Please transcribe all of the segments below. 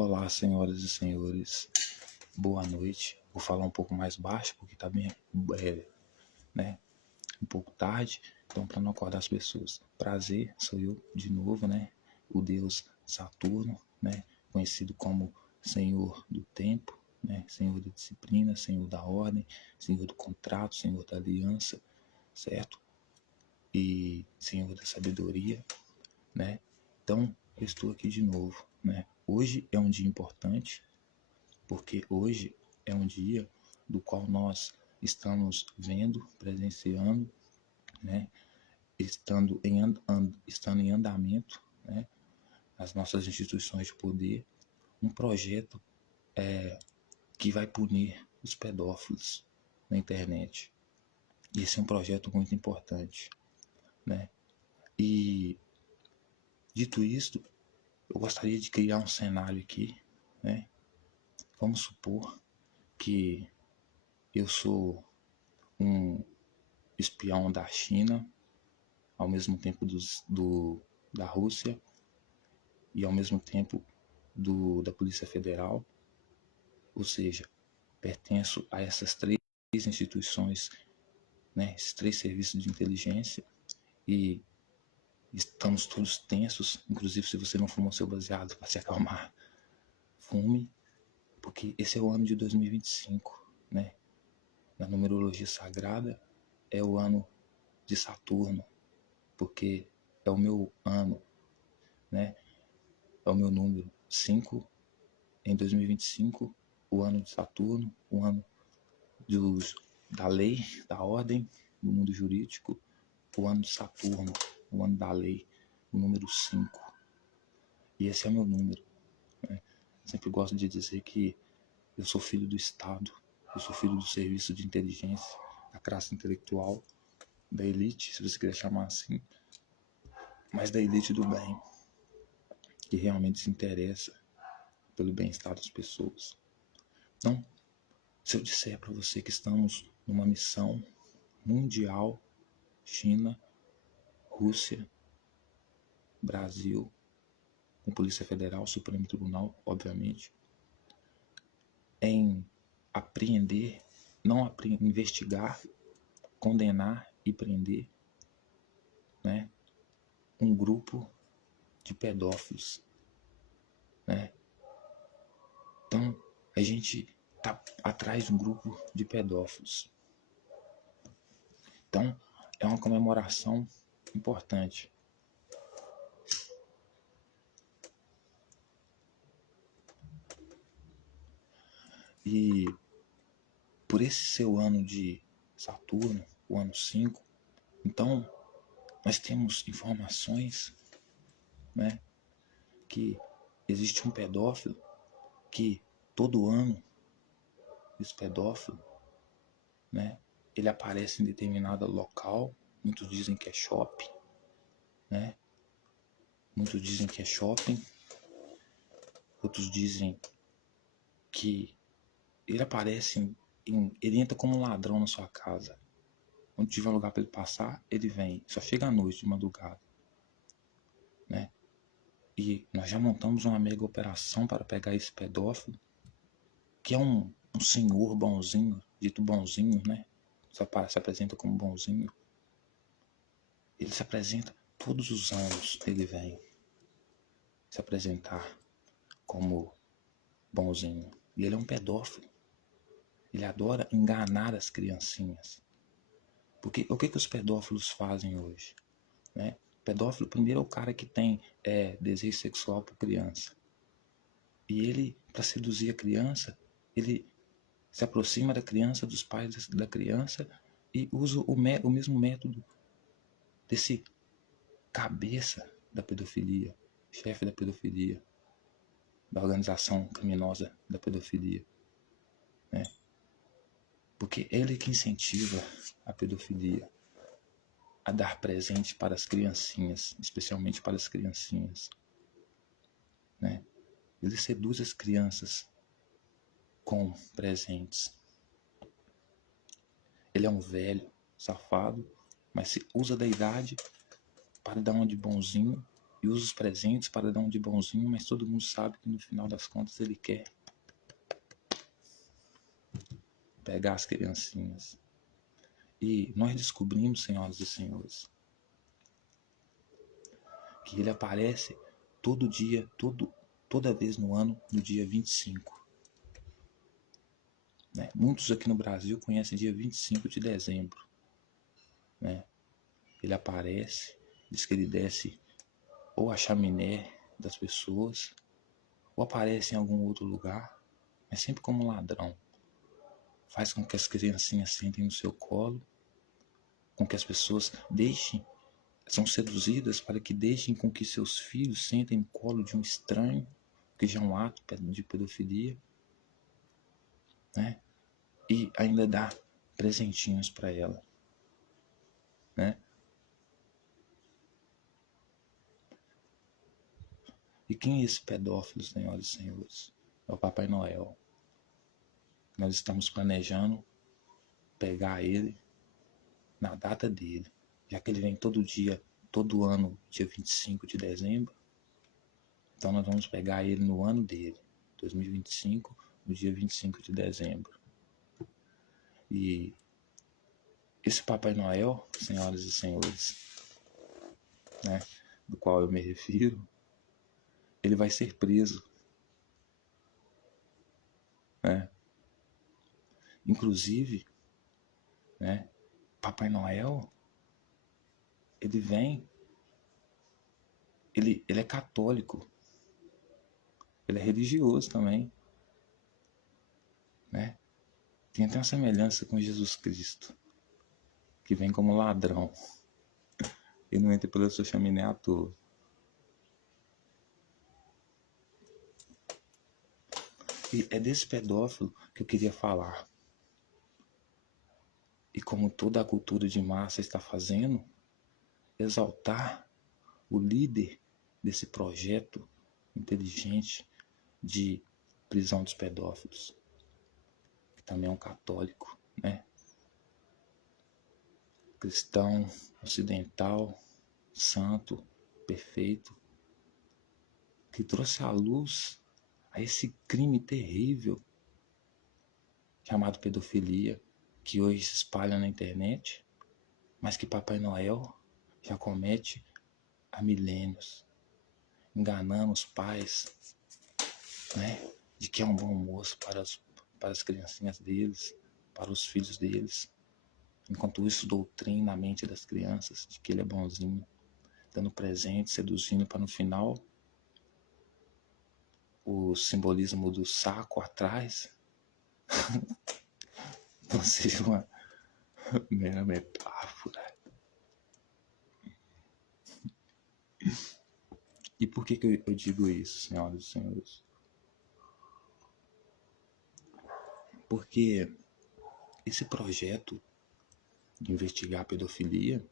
Olá, senhoras e senhores, boa noite. Vou falar um pouco mais baixo porque tá bem, né, um pouco tarde, então para não acordar as pessoas. Prazer, sou eu de novo, né, o deus Saturno, né, conhecido como Senhor do Tempo, né, Senhor da Disciplina, Senhor da Ordem, Senhor do Contrato, Senhor da Aliança, certo? E Senhor da Sabedoria, né? Então, eu estou aqui de novo, né? Hoje é um dia importante, porque hoje é um dia do qual nós estamos vendo, presenciando, né? Estando em andamento, né? As nossas instituições de poder, um projeto que vai punir os pedófilos na internet. E esse é um projeto muito importante, né? E, dito isto, eu gostaria de criar um cenário aqui, né? Vamos supor que eu sou um espião da China, ao mesmo tempo da Rússia e ao mesmo tempo da Polícia Federal, ou seja, pertenço a essas três instituições, né, esses três serviços de inteligência, e estamos todos tensos. Inclusive, se você não fumou seu baseado, para se acalmar, fume, porque esse é o ano de 2025, né? Na numerologia sagrada é o ano de Saturno, porque é o meu ano, né? É o meu número 5 em 2025, o ano de Saturno, o ano da lei, da ordem, do mundo jurídico, o ano de Saturno, o ano da lei, o número 5. E esse é o meu número, né? Sempre gosto de dizer que eu sou filho do Estado, eu sou filho do serviço de inteligência, da classe intelectual, da elite, se você quiser chamar assim, mas da elite do bem, que realmente se interessa pelo bem-estar das pessoas. Então, se eu disser para você que estamos numa missão mundial, China, Rússia, Brasil, com Polícia Federal, Supremo Tribunal, obviamente, em apreender, não investigar, condenar e prender, né, um grupo de pedófilos, né? Então, a gente está atrás de um grupo de pedófilos. Então, é uma comemoração importante. E por esse seu ano de Saturno, o ano 5, então nós temos informações, né, que existe um pedófilo que todo ano esse pedófilo, né, ele aparece em determinado local. Muitos dizem que é shopping, né? Muitos dizem que é shopping, outros dizem que ele aparece ele entra como um ladrão na sua casa. Onde tiver um lugar para ele passar, ele vem. Só chega à noite, de madrugada, né? E nós já montamos uma mega operação para pegar esse pedófilo, que é um senhor bonzinho, dito bonzinho, né? Se apresenta como bonzinho. Ele se apresenta todos os anos, ele vem se apresentar como bonzinho. E ele é um pedófilo. Ele adora enganar as criancinhas. Porque o que os pedófilos fazem hoje, né? Pedófilo, primeiro, é o cara que tem desejo sexual por criança. E ele, para seduzir a criança, ele se aproxima da criança, dos pais da criança, e usa o mesmo método desse cabeça da pedofilia, chefe da pedofilia, da organização criminosa da pedofilia, né? Porque ele que incentiva a pedofilia, a dar presente para as criancinhas, especialmente para as criancinhas, né? Ele seduz as crianças com presentes. Ele é um velho, safado, mas se usa da idade para dar uma de bonzinho e usa os presentes para dar um de bonzinho, mas todo mundo sabe que no final das contas ele quer pegar as criancinhas. E nós descobrimos, senhoras e senhores, que ele aparece todo dia, toda vez no ano, no dia 25. Né? Muitos aqui no Brasil conhecem dia 25 de dezembro. Né? Ele aparece, diz que ele desce ou a chaminé das pessoas, ou aparece em algum outro lugar, mas sempre como ladrão. Faz com que as criancinhas sentem no seu colo, com que as pessoas são seduzidas para que deixem com que seus filhos sentem no colo de um estranho, que já é um ato de pedofilia, né? E ainda dá presentinhos para ela, né? E quem é esse pedófilo, senhoras e senhores? É o Papai Noel. Nós estamos planejando pegar ele na data dele, já que ele vem todo ano, dia 25 de dezembro. Então nós vamos pegar ele no ano dele, 2025, no dia 25 de dezembro. E esse Papai Noel, senhoras e senhores, né, do qual eu me refiro, ele vai ser preso. Né? Inclusive, né, Papai Noel, ele é católico, ele é religioso também, né? Tem até uma semelhança com Jesus Cristo, que vem como ladrão e não entra pela sua chaminé à toa. E é desse pedófilo que eu queria falar. E como toda a cultura de massa está fazendo, exaltar o líder desse projeto inteligente de prisão dos pedófilos, que também é um católico, né? Cristão, ocidental, santo, perfeito, que trouxe à luz a esse crime terrível chamado pedofilia, que hoje se espalha na internet, mas que Papai Noel já comete há milênios, enganando os pais, né, de que é um bom moço para as criancinhas deles, para os filhos deles. Enquanto isso, doutrina a mente das crianças de que ele é bonzinho, dando presente, seduzindo, para no final o simbolismo do saco atrás não seja uma mera metáfora. E por que eu digo isso, senhoras e senhores? Porque esse projeto de investigar a pedofilia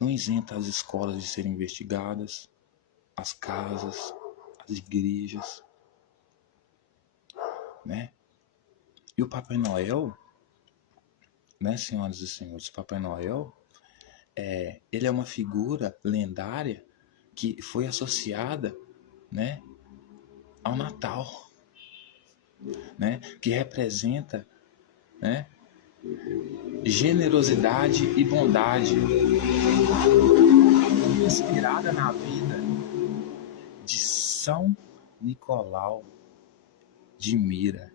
não isenta as escolas de serem investigadas, as casas, as igrejas, né? E o Papai Noel, né, senhoras e senhores, o Papai Noel, ele é uma figura lendária que foi associada, né, ao Natal, né, que representa, né, generosidade e bondade, inspirada na vida de São Nicolau de Mira,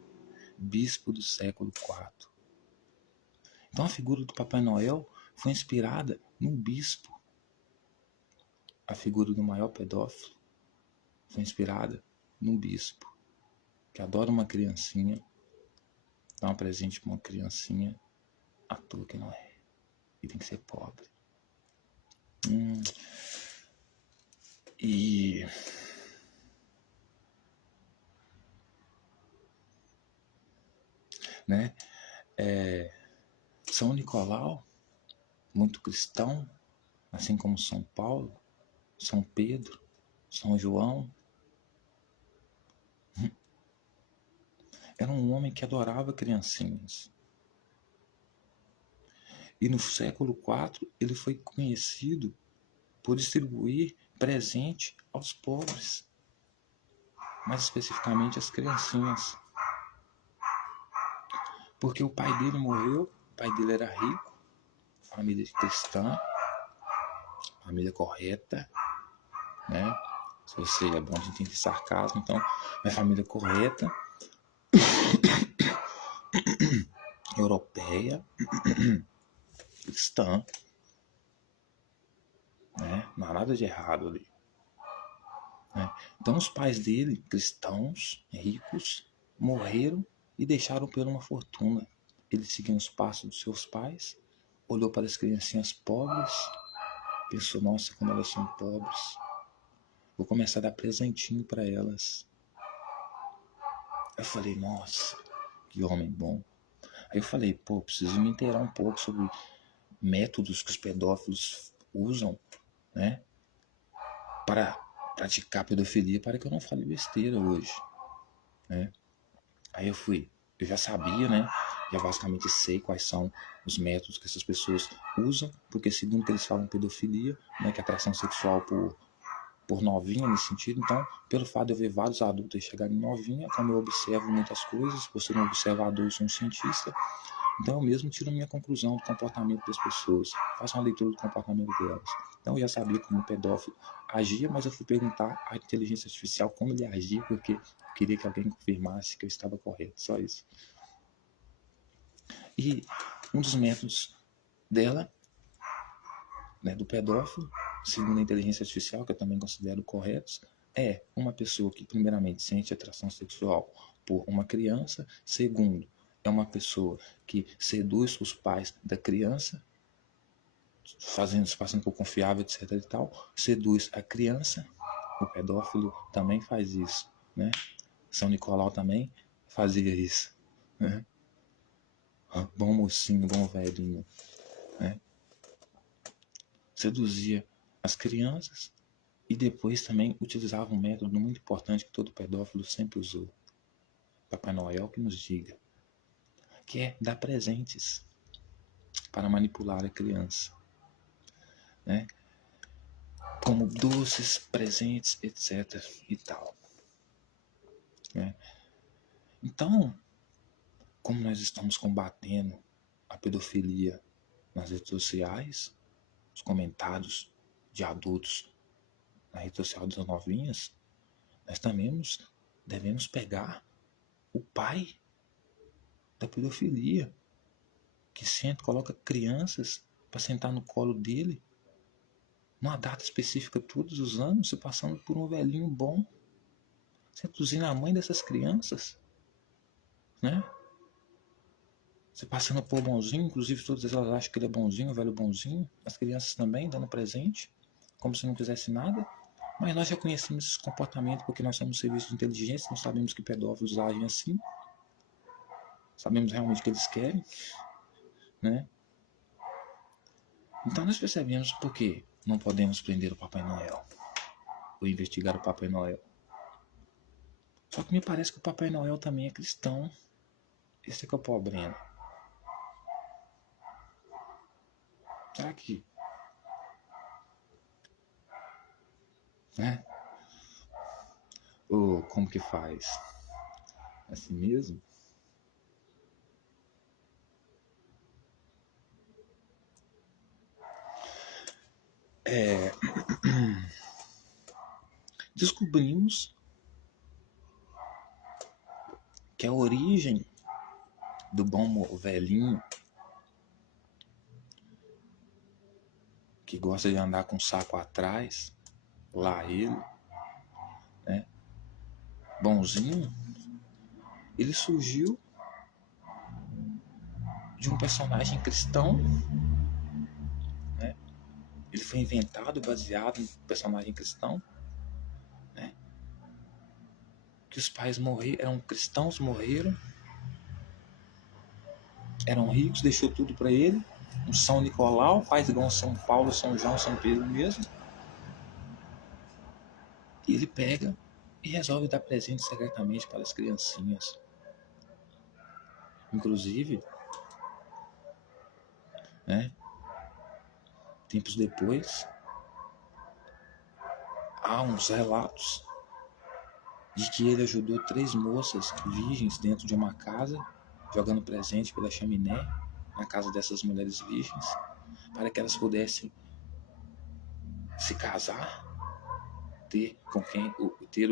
bispo do século IV. Então a figura do Papai Noel foi inspirada num bispo. A figura do maior pedófilo foi inspirada num bispo que adora uma criancinha, dá um presente para uma criancinha, à toa que não é. E tem que ser pobre. E né, São Nicolau, muito cristão, assim como São Paulo, São Pedro, São João, era um homem que adorava criancinhas. E no século IV ele foi conhecido por distribuir presente aos pobres, mais especificamente as criancinhas. Porque o pai dele morreu, o pai dele era rico, família cristã, família correta, né? Se você é bom de entender sarcasmo, então, minha família correta, europeia, cristã, né? Não há nada de errado ali. Né? Então, os pais dele, cristãos, ricos, morreram e deixaram por uma fortuna. Ele seguiu os passos dos seus pais, olhou para as criancinhas pobres, pensou, nossa, como elas são pobres, vou começar a dar presentinho para elas. Eu falei, nossa, que homem bom. Aí eu falei, pô, preciso me inteirar um pouco sobre métodos que os pedófilos usam, né, para praticar pedofilia, para que eu não fale besteira hoje, né. Aí eu já sabia, né, já basicamente sei quais são os métodos que essas pessoas usam, porque segundo que eles falam pedofilia, né, que é atração sexual por novinha nesse sentido, então, pelo fato de eu ver vários adultos chegarem novinha, como eu observo muitas coisas, por ser um observador, eu sou um cientista, então eu mesmo tiro minha conclusão do comportamento das pessoas, faço uma leitura do comportamento delas. Então eu já sabia como o pedófilo agia, mas eu fui perguntar à inteligência artificial como ele agia, porque eu queria que alguém confirmasse que eu estava correto, só isso. E um dos métodos dela, né, do pedófilo, segundo a inteligência artificial, que eu também considero corretos, é uma pessoa que primeiramente sente atração sexual por uma criança, segundo, é uma pessoa que seduz os pais da criança, se passando por confiável, etc e tal, seduz a criança, o pedófilo também faz isso, né? São Nicolau também fazia isso, né? Bom mocinho, bom velhinho, né? Seduzia as crianças e depois também utilizava um método muito importante que todo pedófilo sempre usou. Papai Noel que nos diga, que é dar presentes para manipular a criança, né? Como doces, presentes, etc. e tal. Né? Então, como nós estamos combatendo a pedofilia nas redes sociais, os comentários de adultos na rede social das novinhas, nós também devemos pegar o pai da pedofilia, que senta, coloca crianças para sentar no colo dele, numa data específica todos os anos, se passando por um velhinho bom, seduzindo a mãe dessas crianças, né? Se passando por bonzinho, inclusive todas elas acham que ele é bonzinho, velho bonzinho, as crianças também dando presente, como se não quisesse nada. Mas nós já conhecemos esse comportamento porque nós somos serviço de inteligência, nós sabemos que pedófilos agem assim, sabemos realmente o que eles querem, né? Então nós percebemos por que não podemos prender o Papai Noel ou investigar o Papai Noel. Só que me parece que o Papai Noel também é cristão. Esse é que é o problema. Será que, né? Ou como que faz? Assim mesmo? Descobrimos que a origem do bom velhinho que gosta de andar com o saco atrás, lá ele, né, bonzinho, ele surgiu de um personagem cristão, né? Ele foi inventado baseado em um personagem cristão, né? Que os pais morreram, eram cristãos, morreram, eram ricos, deixou tudo para ele, um São Nicolau, faz igual São Paulo, São João, São Pedro mesmo, e ele pega e resolve dar presente secretamente para as criancinhas. Inclusive, né, tempos depois, há uns relatos de que ele ajudou 3 moças virgens dentro de uma casa, jogando presente pela chaminé na casa dessas mulheres virgens, para que elas pudessem se casar, ter com quem ter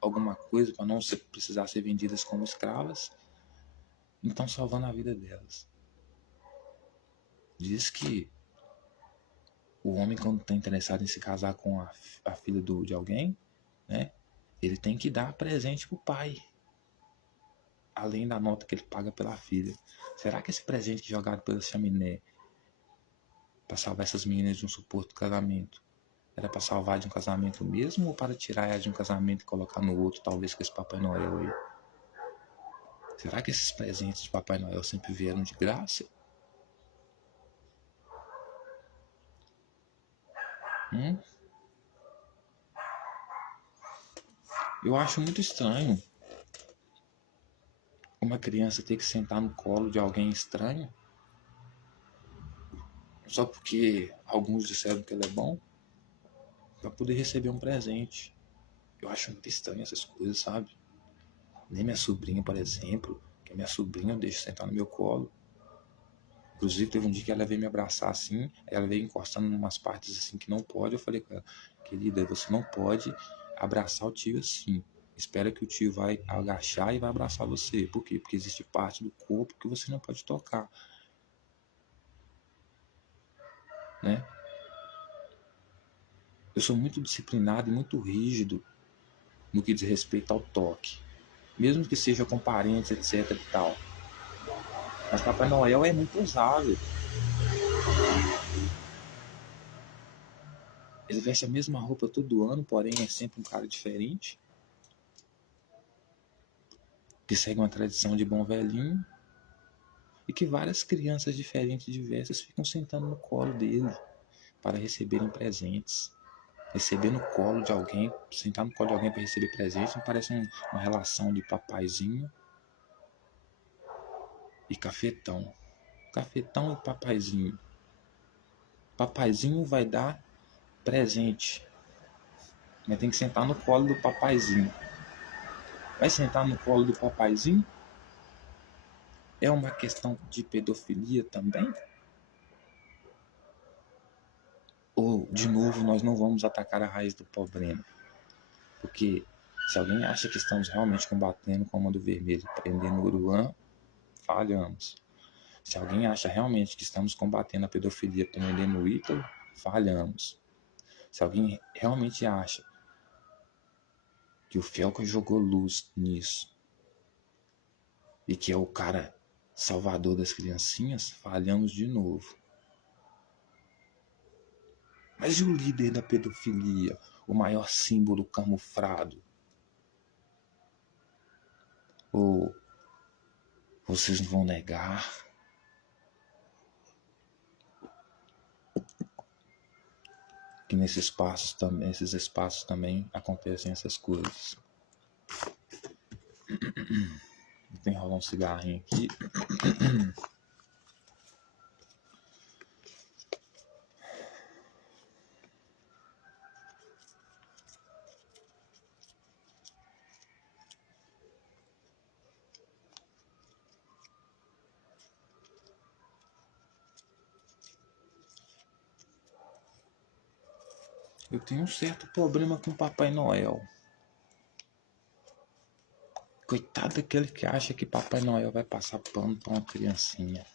alguma coisa para não precisar ser vendidas como escravas, então salvando a vida delas. Diz que o homem, quando está interessado em se casar com a filha de alguém, né, ele tem que dar presente pro pai, além da nota que ele paga pela filha. Será que esse presente jogado pela chaminé para salvar essas meninas de um suposto casamento era para salvar de um casamento mesmo, ou para tirar ela de um casamento e colocar no outro, talvez com esse Papai Noel aí? Será que esses presentes de Papai Noel sempre vieram de graça? Eu acho muito estranho uma criança ter que sentar no colo de alguém estranho só porque alguns disseram que ele é bom para poder receber um presente. Eu acho muito estranho essas coisas, sabe? Nem minha sobrinha, por exemplo, que é minha sobrinha, eu deixo sentar no meu colo. Inclusive, teve um dia que ela veio me abraçar assim, ela veio encostando em umas partes assim que não pode. Eu falei com ela, querida, você não pode abraçar o tio assim. Espera que o tio vai agachar e vai abraçar você. Por quê? Porque existe parte do corpo que você não pode tocar, né? Eu sou muito disciplinado e muito rígido no que diz respeito ao toque, mesmo que seja com parentes, etc e tal. Mas Papai Noel é muito usável. Ele veste a mesma roupa todo ano, porém é sempre um cara diferente, que segue uma tradição de bom velhinho, e que várias crianças diferentes e diversas ficam sentando no colo dele para receberem presentes. Receber no colo de alguém, sentar no colo de alguém para receber presente, parece uma relação de papaizinho e cafetão. Cafetão e papaizinho. Papaizinho vai dar presente, mas tem que sentar no colo do papaizinho. Vai sentar no colo do papaizinho? É uma questão de pedofilia também? Ou, de novo, nós não vamos atacar a raiz do problema? Porque se alguém acha que estamos realmente combatendo o Comando Vermelho, prendendo o Uruan, falhamos. Se alguém acha realmente que estamos combatendo a pedofilia, prendendo o Ítalo, falhamos. Se alguém realmente acha que o Felca jogou luz nisso e que é o cara salvador das criancinhas, falhamos de novo. Mas e o líder da pedofilia, o maior símbolo camuflado? Ou vocês não vão negar que nesses espaços também acontecem essas coisas? Tem que rolar um cigarrinho aqui. Eu tenho um certo problema com Papai Noel. Coitado daquele que acha que Papai Noel vai passar pano pra uma criancinha.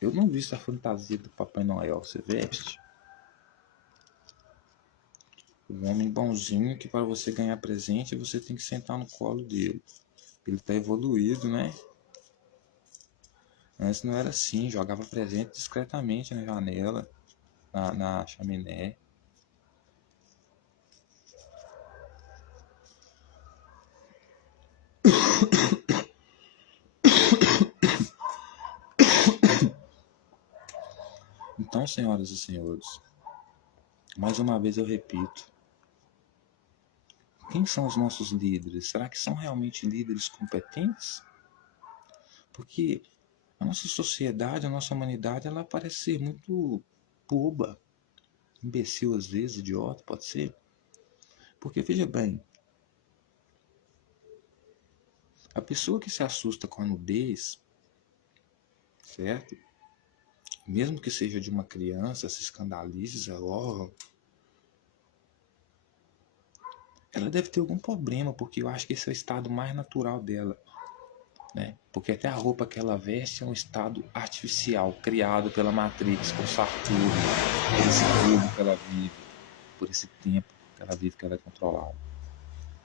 Eu não visto a fantasia do Papai Noel. Você veste? Um homem bonzinho que para você ganhar presente você tem que sentar no colo dele. Ele tá evoluído, né? Antes não era assim, jogava presente discretamente na janela, na chaminé. Então, senhoras e senhores, mais uma vez eu repito, quem são os nossos líderes? Será que são realmente líderes competentes? Porque a nossa sociedade, a nossa humanidade, ela parece ser muito boba. imbecil às vezes, idiota, pode ser. Porque, veja bem, a pessoa que se assusta com a nudez, certo? Mesmo que seja de uma criança, se escandaliza, ela deve ter algum problema, porque eu acho que esse é o estado mais natural dela, né? Porque até a roupa que ela veste é um estado artificial, criado pela Matrix, por Saturno, por esse globo que ela vive, por esse tempo que ela vive, que ela é controlada,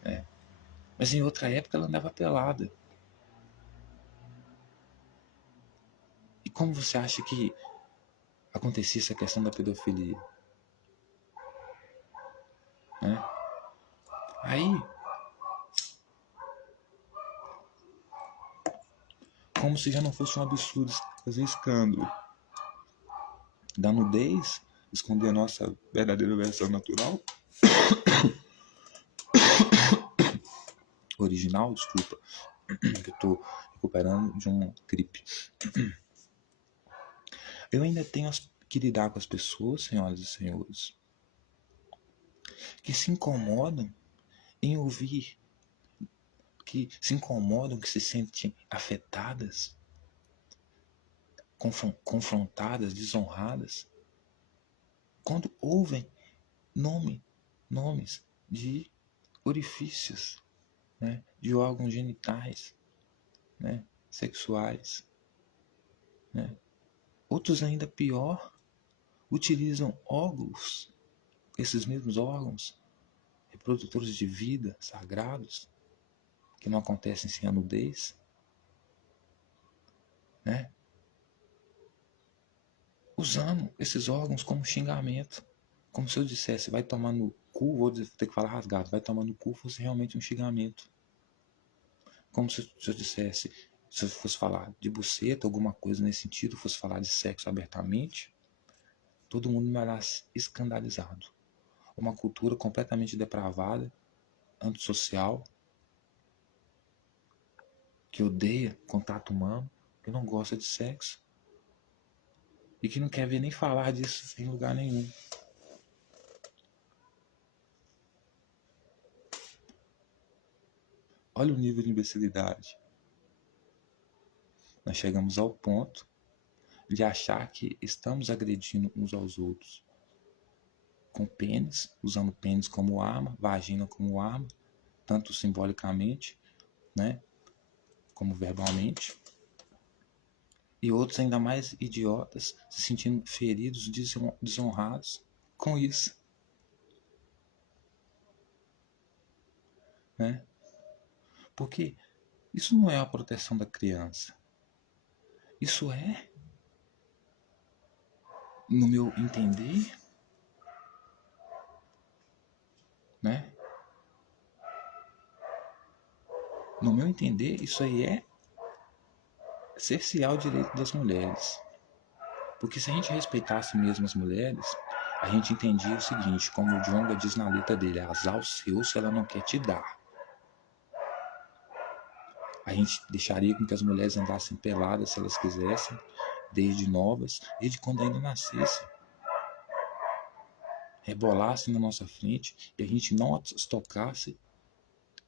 né? Mas em outra época ela andava pelada. E como você acha que acontecia essa questão da pedofilia, né? Aí, como se já não fosse um absurdo fazer escândalo da nudez, esconder a nossa verdadeira versão natural, original, desculpa, que eu tô recuperando de uma gripe. Eu ainda tenho que lidar com as pessoas, senhoras e senhores, que se incomodam em ouvir, que se incomodam, que se sentem afetadas, confrontadas, desonradas, quando ouvem nomes de orifícios, né, de órgãos genitais, né, sexuais, né. Outros ainda pior, utilizam órgãos, esses mesmos órgãos, reprodutores de vida, sagrados, que não acontecem sem a nudez, né, usando esses órgãos como xingamento. Como se eu dissesse, vai tomar no cu, vou ter que falar rasgado, vai tomar no cu fosse realmente um xingamento. Como se eu dissesse, se eu fosse falar de buceta, alguma coisa nesse sentido, fosse falar de sexo abertamente, todo mundo me olhasse escandalizado. Uma cultura completamente depravada, antissocial, que odeia contato humano, que não gosta de sexo e que não quer ver nem falar disso em lugar nenhum. Olha o nível de imbecilidade. Nós chegamos ao ponto de achar que estamos agredindo uns aos outros com pênis, usando pênis como arma, vagina como arma, tanto simbolicamente, né, como verbalmente. E outros ainda mais idiotas, se sentindo feridos, desonrados com isso, né? Porque isso não é a proteção da criança. Isso é, no meu entender, né? No meu entender, isso aí é cercear o direito das mulheres. Porque se a gente respeitasse mesmo as mulheres, a gente entendia o seguinte, como o Djonga diz na letra dele, azar o seu se ela não quer te dar. A gente deixaria com que as mulheres andassem peladas se elas quisessem, desde novas, desde quando ainda nascessem. Rebolassem na nossa frente e a gente não as tocasse,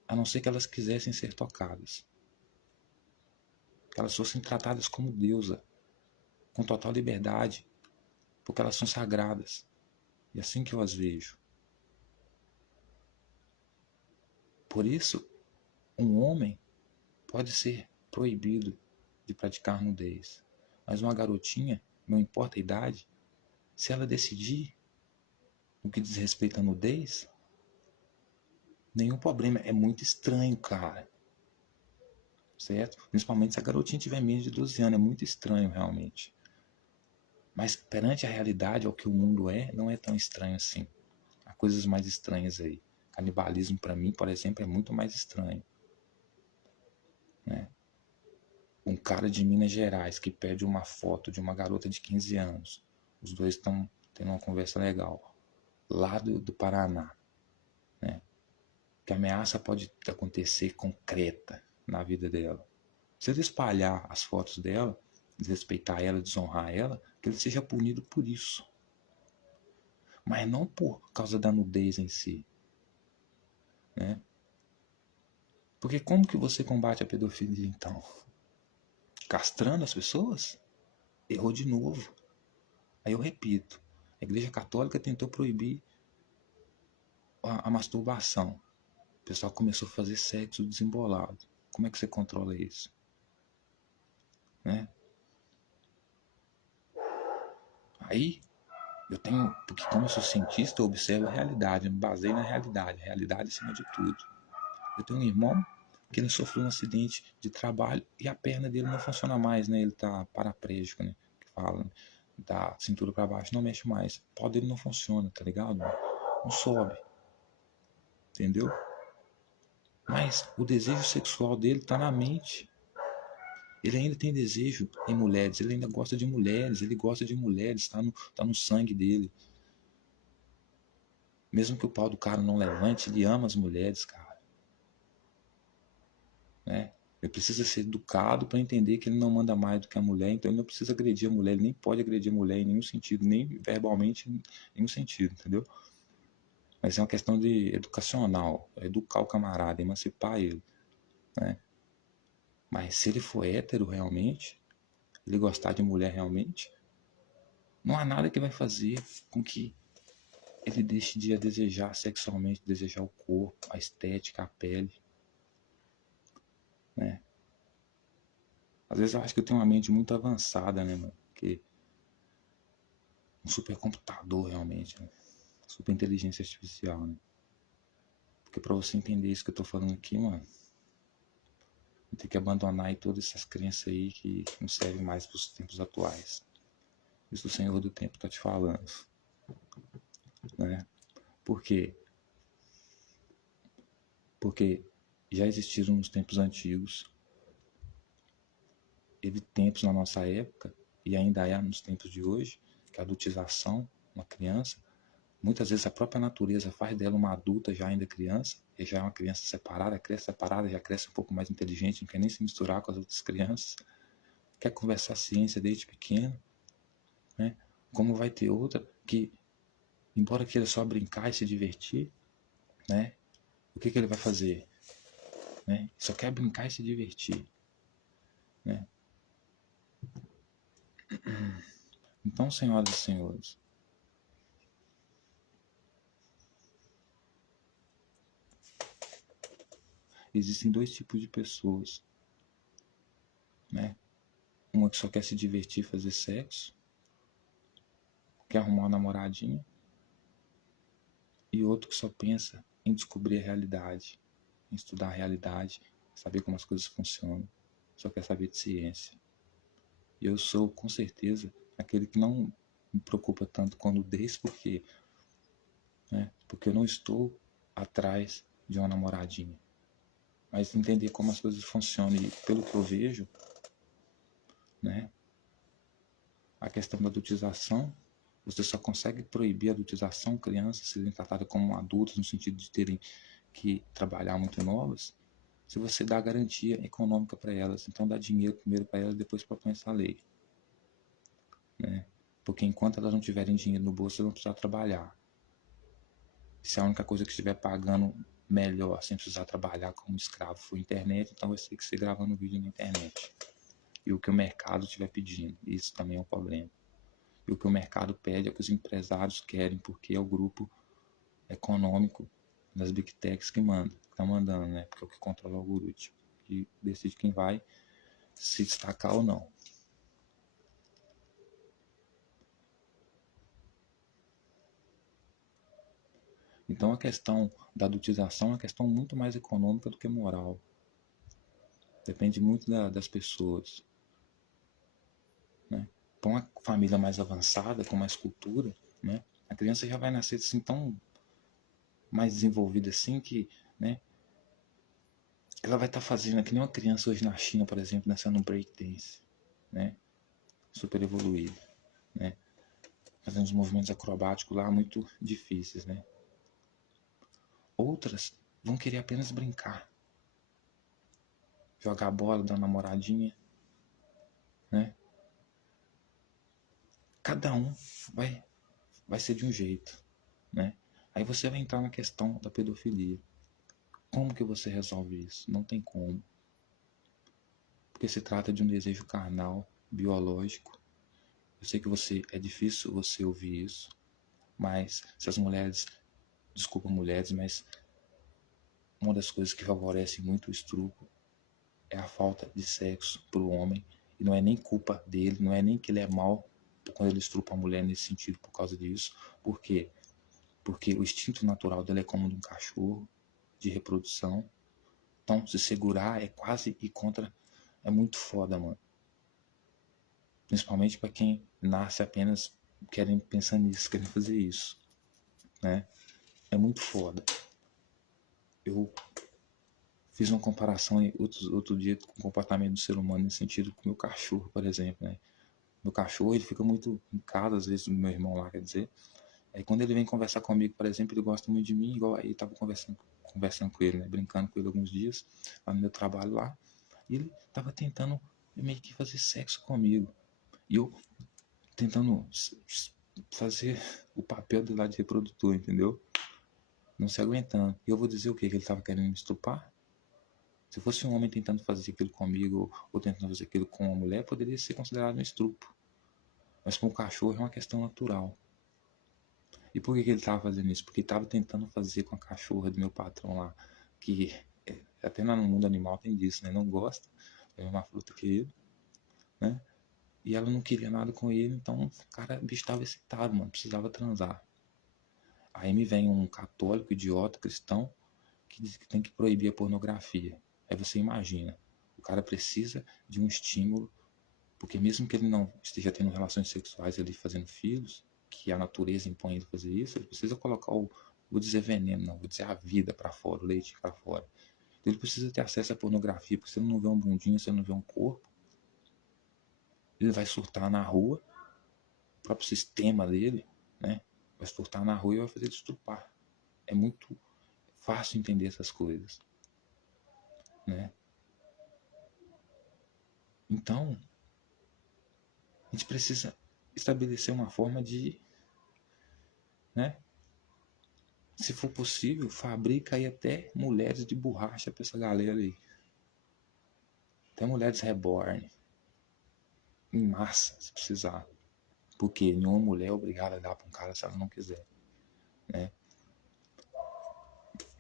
a não ser que elas quisessem ser tocadas. Que elas fossem tratadas como deusa, com total liberdade, porque elas são sagradas. E é assim que eu as vejo. Por isso, um homem pode ser proibido de praticar nudez, mas uma garotinha, não importa a idade, se ela decidir no que diz respeito à nudez, nenhum problema. É muito estranho, cara. Certo? Principalmente se a garotinha tiver menos de 12 anos. É muito estranho, realmente. Mas perante a realidade, ao que o mundo é, não é tão estranho assim. Há coisas mais estranhas aí. Canibalismo, para mim, por exemplo, é muito mais estranho. Né? Um cara de Minas Gerais que pede uma foto de uma garota de 15 anos. Os dois estão tendo uma conversa legal. Lá do Paraná. Né? Que a ameaça pode acontecer concreta na vida dela. Se ele espalhar as fotos dela, desrespeitar ela, desonrar ela, que ele seja punido por isso. mas não por causa da nudez em si, né? Porque como que você combate a pedofilia então? Castrando as pessoas? Errou de novo. Aí eu repito, a Igreja Católica tentou proibir a masturbação. O pessoal começou a fazer sexo desembolado. Como é que você controla isso? Né? Aí eu tenho, porque como eu sou cientista, eu observo a realidade, eu me baseio na realidade, realidade acima de tudo. Eu tenho um irmão que ele sofreu um acidente de trabalho e a perna dele não funciona mais, né? Ele tá paraplégico, né? Que fala, né? Da cintura para baixo não mexe mais. O pau dele não funciona, tá ligado? Não sobe, entendeu? Mas o desejo sexual dele tá na mente. Ele ainda tem desejo em mulheres, ele ainda gosta de mulheres, ele gosta de mulheres, tá no sangue dele. Mesmo que o pau do cara não levante, ele ama as mulheres, cara. Né? Ele precisa ser educado para entender que ele não manda mais do que a mulher, então ele não precisa agredir a mulher, ele nem pode agredir a mulher em nenhum sentido, nem verbalmente em nenhum sentido, entendeu? Mas é uma questão de educacional, educar o camarada, emancipar ele, né? Mas se ele for hétero realmente, ele gostar de mulher realmente, não há nada que vai fazer com que ele deixe de desejar sexualmente, desejar o corpo, a estética, a pele, né? Às vezes eu acho que eu tenho uma mente muito avançada, né, mano? Porque um supercomputador realmente, né? Super inteligência artificial, né? Porque pra você entender isso que eu tô falando aqui, mano, tem que abandonar aí todas essas crenças aí que não servem mais pros tempos atuais. Isso o Senhor do Tempo tá te falando, né? Por quê? Porque já existiram nos tempos antigos, teve tempos na nossa época, e ainda é nos tempos de hoje, que a adultização, uma criança, muitas vezes a própria natureza faz dela uma adulta já ainda criança, e já é uma criança separada, cresce separada, já cresce um pouco mais inteligente, não quer nem se misturar com as outras crianças, quer conversar ciência desde pequeno, né? Como vai ter outra que, embora queira só brincar e se divertir, né? O que ele vai fazer? Né? Só quer brincar e se divertir, né? Então, senhoras e senhores, existem dois tipos de pessoas, né? Uma que só quer se divertir, fazer sexo, quer arrumar uma namoradinha, e outro que só pensa em descobrir a realidade, em estudar a realidade, saber como as coisas funcionam, só quer saber de ciência. E eu sou, com certeza, aquele que não me preocupa tanto com nudez, porque, né? Porque eu não estou atrás de uma namoradinha. Mas entender como as coisas funcionam e pelo que eu vejo, né? A questão da adultização, você só consegue proibir a adultização, crianças serem tratadas como adultos no sentido de terem que trabalhar muito novas, se você dá garantia econômica para elas. Então dá dinheiro primeiro para elas, depois propõe essa lei, né? Porque enquanto elas não tiverem dinheiro no bolso, elas vão precisar trabalhar. Se a única coisa que estiver pagando melhor, sem precisar trabalhar como escravo, for internet, então vai ter que ser gravando vídeo na internet. E o que o mercado estiver pedindo, isso também é um problema. E o que o mercado pede é o que os empresários querem, porque é o grupo econômico das big techs que manda, que tá mandando, né? Porque é o que controla o algoritmo, que decide quem vai se destacar ou não. Então a questão da adultização é uma questão muito mais econômica do que moral. Depende muito das pessoas, né? Para uma família mais avançada, com mais cultura, né? A criança já vai nascer assim tão mais desenvolvida assim que, né? Ela vai estar fazendo, que nem uma criança hoje na China, por exemplo, nascendo no breakdance, né? Super evoluída, né? Fazendo uns movimentos acrobáticos lá muito difíceis, né? Outras vão querer apenas brincar, jogar bola, dar uma namoradinha, né? Cada um vai ser de um jeito, né? Aí você vai entrar na questão da pedofilia. Como que você resolve isso? Não tem como. Porque se trata de um desejo carnal, biológico. Eu sei que é difícil você ouvir isso, mas se as mulheres, desculpa mulheres, mas uma das coisas que favorece muito o estupro é a falta de sexo para o homem. E não é nem culpa dele, não é nem que ele é mau quando ele estrupa a mulher nesse sentido por causa disso. Por quê? Porque o instinto natural dele é como de um cachorro de reprodução. Então, se segurar é quase e contra. É muito foda, mano. Principalmente para quem nasce apenas pensando nisso, querendo fazer isso, né? É muito foda. Eu fiz uma comparação outro dia com o comportamento do ser humano nesse sentido com o meu cachorro, por exemplo, né? Meu cachorro, ele fica muito em casa, às vezes, o meu irmão lá, quer dizer. Aí quando ele vem conversar comigo, por exemplo, ele gosta muito de mim, igual aí tava conversando com ele, né? Brincando com ele alguns dias, lá no meu trabalho lá. E ele tava tentando meio que fazer sexo comigo. E eu tentando fazer o papel do lado de reprodutor, entendeu? Não se aguentando. E eu vou dizer o quê? Que ele tava querendo me estuprar? Se fosse um homem tentando fazer aquilo comigo ou tentando fazer aquilo com uma mulher, poderia ser considerado um estupro. Mas com o cachorro é uma questão natural. E por que ele estava fazendo isso? Porque ele estava tentando fazer com a cachorra do meu patrão lá, que até no mundo animal tem disso, né? Não gosta, é uma fruta que ele, né? E ela não queria nada com ele, então o cara, o bicho estava excitado, mano, precisava transar. Aí me vem um católico, idiota, cristão, que diz que tem que proibir a pornografia. Aí você imagina, o cara precisa de um estímulo, porque mesmo que ele não esteja tendo relações sexuais ali, fazendo filhos, que a natureza impõe ele fazer isso, ele precisa colocar vou dizer veneno, não, vou dizer a vida para fora, o leite para fora. Então ele precisa ter acesso à pornografia, porque se ele não vê um bundinho, se ele não vê um corpo, ele vai surtar na rua, o próprio sistema dele, né, vai surtar na rua e vai fazer ele estuprar. É muito fácil entender essas coisas, né? Então, a gente precisa estabelecer uma forma de, né, se for possível, fabrica aí até mulheres de borracha pra essa galera aí. Até mulheres reborn. Em massa, se precisar. Porque nenhuma mulher é obrigada a dar pra um cara se ela não quiser, né?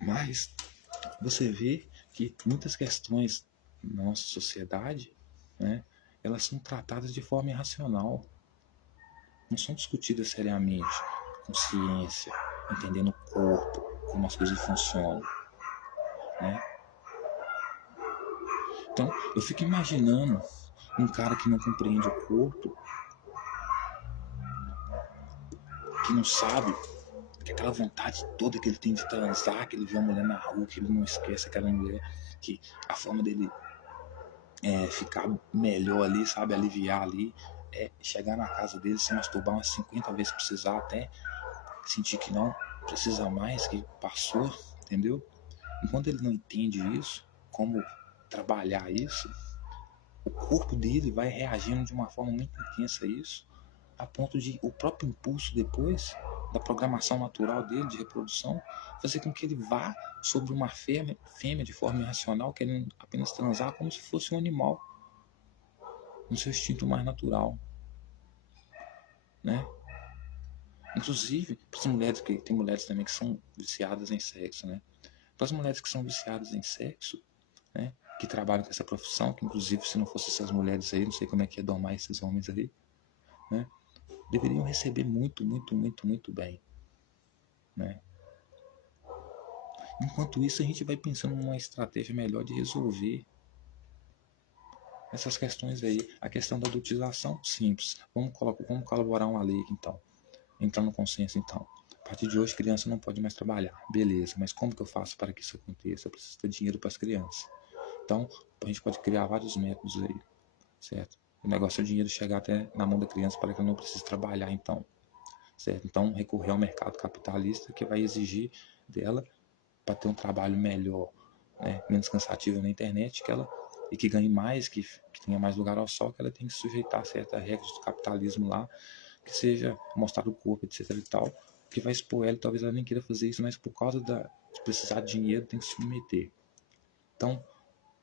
Mas você vê que muitas questões na nossa sociedade, né, elas são tratadas de forma irracional. Não são discutidas seriamente, com ciência, entendendo o corpo, como as coisas funcionam, né? Então, eu fico imaginando um cara que não compreende o corpo, que não sabe, que aquela vontade toda que ele tem de transar, que ele vê uma mulher na rua, que ele não esquece aquela mulher, que a forma dele ficar melhor ali, sabe, aliviar ali, chegar na casa dele, se masturbar umas 50 vezes, precisar até sentir que não precisa mais, que passou, entendeu? Enquanto ele não entende isso, como trabalhar isso, o corpo dele vai reagindo de uma forma muito intensa a isso, a ponto de o próprio impulso depois da programação natural dele de reprodução fazer com que ele vá sobre uma fêmea de forma irracional, querendo apenas transar como se fosse um animal, no seu instinto mais natural, né? Inclusive, para as mulheres, que tem mulheres também que são viciadas em sexo, né? Para as mulheres que são viciadas em sexo, né, que trabalham com essa profissão, que inclusive se não fossem essas mulheres aí, não sei como é que é domar esses homens aí, né, deveriam receber muito, muito, muito, muito bem, né? Enquanto isso, a gente vai pensando numa estratégia melhor de resolver essas questões aí. A questão da adultização, simples. Vamos colaborar uma lei aqui, então. Entrar no consenso, então. A partir de hoje, criança não pode mais trabalhar. Beleza, mas como que eu faço para que isso aconteça? Eu preciso ter dinheiro para as crianças. Então, a gente pode criar vários métodos aí, certo? O negócio é o dinheiro chegar até na mão da criança para que ela não precise trabalhar, então, certo? Então, recorrer ao mercado capitalista que vai exigir dela para ter um trabalho melhor, né, menos cansativo na internet, e que ganhe mais, que tenha mais lugar ao sol, que ela tem que sujeitar certas regras do capitalismo lá, que seja mostrar o corpo, etc e tal, porque vai expor ela, talvez ela nem queira fazer isso, mas por causa de precisar de dinheiro tem que se submeter. Então,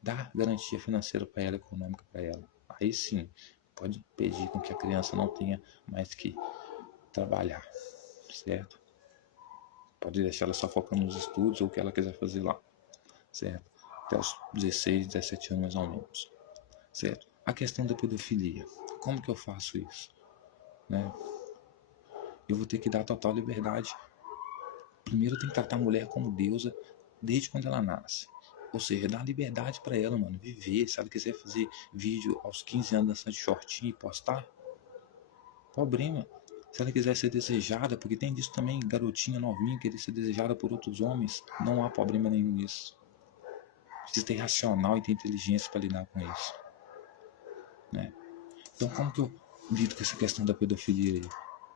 dá garantia financeira para ela, econômica para ela. Aí sim, pode impedir com que a criança não tenha mais que trabalhar, certo? Pode deixar ela só focando nos estudos ou o que ela quiser fazer lá, certo? Até os 16, 17 anos mais ou menos, certo? A questão da pedofilia, como que eu faço isso, né? Eu vou ter que dar total liberdade. Primeiro eu tenho que tratar a mulher como deusa desde quando ela nasce. Ou seja, dar liberdade pra ela, mano, viver. Se ela quiser fazer vídeo aos 15 anos dançando de shortinho e postar, problema. Se ela quiser ser desejada, porque tem disso também, garotinha novinha querer ser desejada por outros homens, não há problema nenhum nisso. Precisa ter racional e ter inteligência para lidar com isso, né? Então como que eu lido com essa questão da pedofilia aí?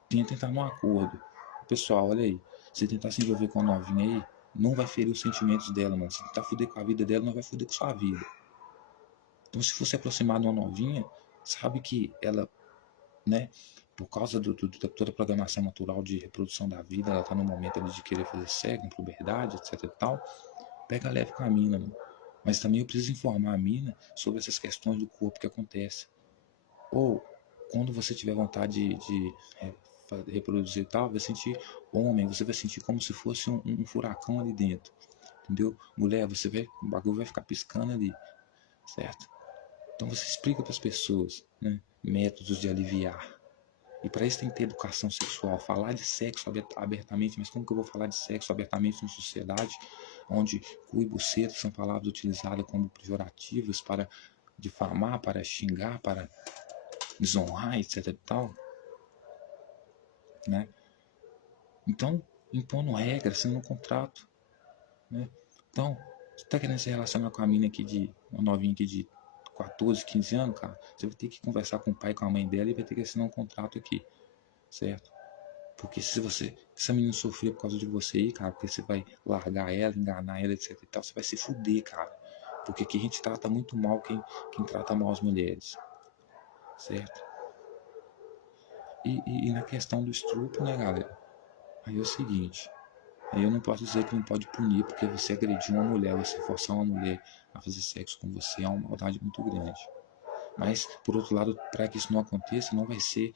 Tenta entrar num acordo. Pessoal, olha aí, você tentar se envolver com a novinha aí, não vai ferir os sentimentos dela, mano. Se tentar fuder com a vida dela, não vai fuder com sua vida. Então, se você aproximar de uma novinha, sabe que ela, né, por causa da toda a programação natural de reprodução da vida, ela tá no momento ali de querer fazer sexo, puberdade, etc e tal, pega leve com a mina, mano. Mas também eu preciso informar a mina sobre essas questões do corpo que acontece. Ou, quando você tiver vontade de reproduzir e tal, vai sentir homem, você vai sentir como se fosse um furacão ali dentro, entendeu? Mulher, o bagulho vai ficar piscando ali, certo? Então você explica para as pessoas, né, métodos de aliviar. E para isso tem que ter educação sexual, falar de sexo abertamente, mas como que eu vou falar de sexo abertamente em sociedade onde cu e buceta são palavras utilizadas como pejorativas para difamar, para xingar, para desonrar, etc e tal, né? Então, impondo regras, sendo um contrato, né? Então, você tá querendo se relacionar com a mina aqui uma novinha aqui de 14, 15 anos, cara, você vai ter que conversar com o pai e com a mãe dela e vai ter que assinar um contrato aqui, certo? Porque se essa menina sofrer por causa de você aí, cara, porque você vai largar ela, enganar ela, etc e tal, você vai se fuder, cara. Porque aqui a gente trata muito mal quem trata mal as mulheres, certo? E na questão do estupro, né, galera? Aí é o seguinte, aí eu não posso dizer que não pode punir, porque você agrediu uma mulher, você forçar uma mulher a fazer sexo com você é uma maldade muito grande. Mas, por outro lado, para que isso não aconteça, não vai ser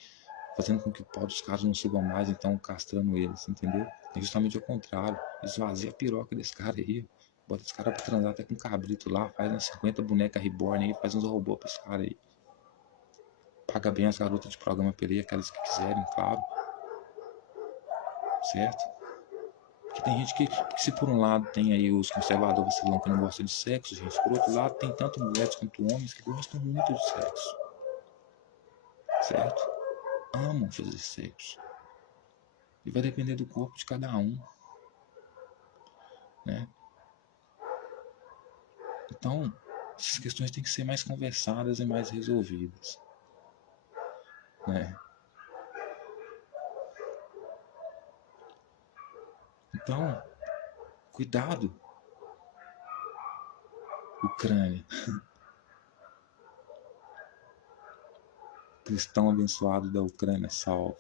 fazendo com que o pau dos caras não subam mais, então castrando eles, entendeu? É justamente o contrário, esvazia a piroca desse cara aí, bota esse cara pra transar até com um cabrito lá, faz umas 50 bonecas reborn aí, faz uns robôs pra esse cara aí. Paga bem as garotas de programa pra ele, aquelas que quiserem, claro. Certo? Porque tem gente que se por um lado tem aí os conservadores vacilão que não gostam de sexo, gente, por outro lado tem tanto mulheres quanto homens que gostam muito de sexo. Certo? Amam fazer sexo. E vai depender do corpo de cada um, né? Então, essas questões têm que ser mais conversadas e mais resolvidas, né? Então, cuidado, Ucrânia, cristão abençoado da Ucrânia salvo.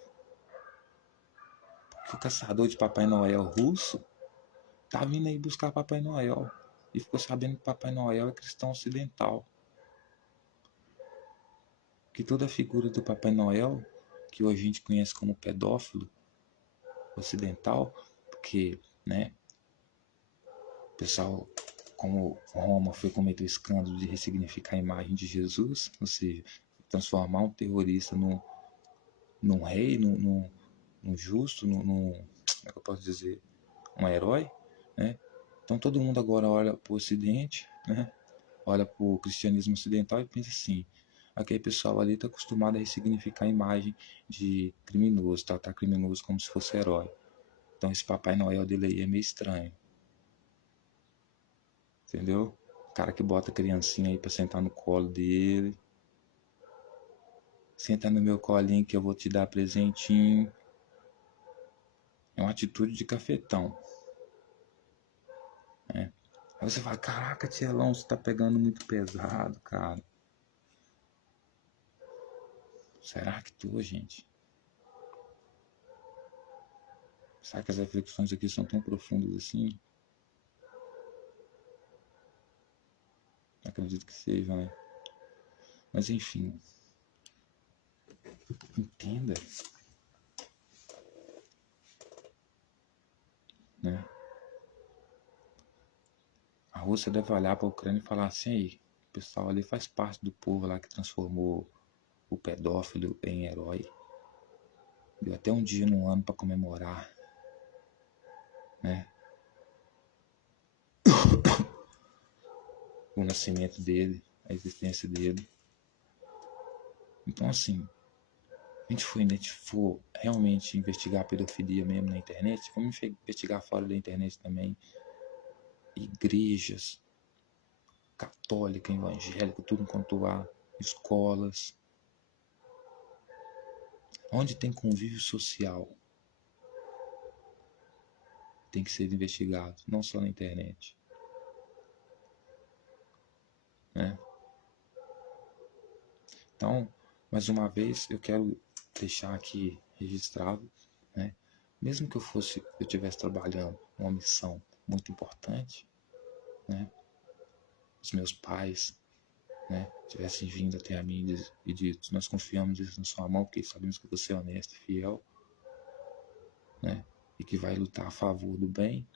Porque o caçador de Papai Noel russo tá vindo aí buscar Papai Noel e ficou sabendo que Papai Noel é cristão ocidental. Que toda a figura do Papai Noel, que hoje a gente conhece como pedófilo ocidental, porque, né, o pessoal, como Roma foi cometer o escândalo de ressignificar a imagem de Jesus, ou seja, transformar um terrorista num rei, num justo, como é que eu posso dizer, um herói, né? Então todo mundo agora olha para o Ocidente, né? Olha para o cristianismo ocidental e pensa assim, aquele pessoal ali está acostumado a ressignificar a imagem de criminoso, tratar criminoso como se fosse herói. Então esse Papai Noel dele aí é meio estranho. Entendeu? O cara que bota a criancinha aí pra sentar no colo dele. Senta no meu colinho que eu vou te dar presentinho. É uma atitude de cafetão. Né? Aí você fala, caraca, Tielão, você tá pegando muito pesado, cara. Será que tô, gente? Será que as reflexões aqui são tão profundas assim? Acredito que sejam, né? Mas enfim, entenda, né? A Rússia deve olhar para a Ucrânia e falar assim, aí, o pessoal ali faz parte do povo lá que transformou o pedófilo em herói. Deu até um dia no ano para comemorar, né? O nascimento dele, a existência dele. Então, assim, a gente for realmente investigar a pedofilia mesmo na internet, vamos investigar fora da internet também. Igrejas católica, evangélica, tudo enquanto há, escolas, onde tem convívio social, tem que ser investigado, não só na internet, né? Então, mais uma vez, eu quero deixar aqui registrado, né? Mesmo que eu estivesse trabalhando uma missão muito importante, né? Os meus pais, né, tivessem vindo até a mim e dito, nós confiamos isso na sua mão, porque sabemos que você é honesto e fiel, né? E que vai lutar a favor do bem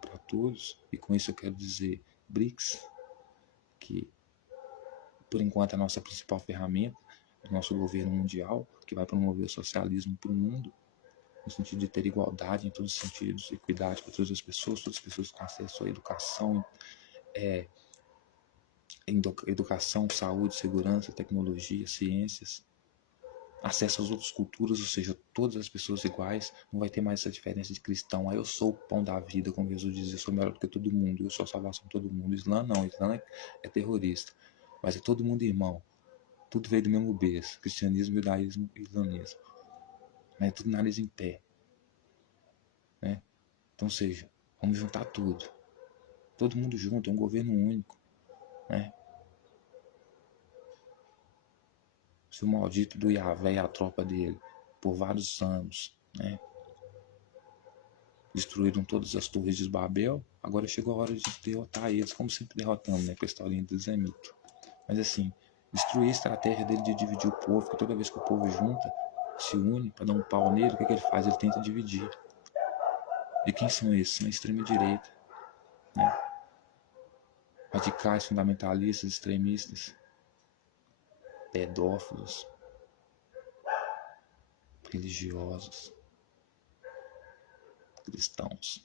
para todos. E com isso eu quero dizer, BRICS, que por enquanto é a nossa principal ferramenta do nosso governo mundial, que vai promover o socialismo para o mundo, no sentido de ter igualdade em todos os sentidos, equidade para todas as pessoas com acesso à educação, educação, saúde, segurança, tecnologia, ciências, acesso às outras culturas, ou seja, todas as pessoas iguais, não vai ter mais essa diferença de cristão. Aí eu sou o pão da vida, como Jesus diz, eu sou melhor do que todo mundo, eu sou a salvação de todo mundo. Islã não, Islã é terrorista, mas é todo mundo irmão, tudo veio do mesmo berço, cristianismo, judaísmo e islamismo, mas é tudo nariz em pé, né? Então, ou seja, vamos juntar tudo, todo mundo junto, é um governo único, né? Se o maldito do Yahvé e a tropa dele, por vários anos, né, destruíram todas as torres de Babel, agora chegou a hora de derrotar eles, como sempre derrotamos, né, com a historinha do Zemito. Mas assim, destruir a estratégia dele de dividir o povo, que toda vez que o povo junta, se une para dar um pau nele, o que ele faz? Ele tenta dividir. E quem são esses? São a extrema-direita, né? Radicais, fundamentalistas, extremistas, pedófilos, religiosos, cristãos,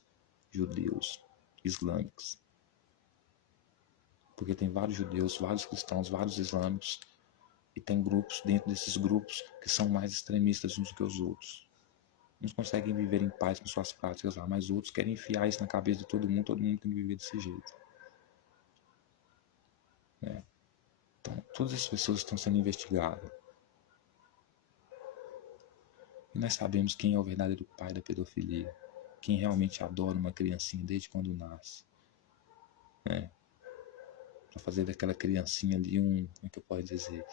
judeus, islâmicos. Porque tem vários judeus, vários cristãos, vários islâmicos, e tem grupos dentro desses grupos que são mais extremistas uns que os outros. Uns conseguem viver em paz com suas práticas lá, mas outros querem enfiar isso na cabeça de todo mundo tem que viver desse jeito, né? Então, todas as pessoas estão sendo investigadas. E nós sabemos quem é o verdadeiro pai da pedofilia, quem realmente adora uma criancinha desde quando nasce, né? Para fazer daquela criancinha ali como é que eu posso dizer,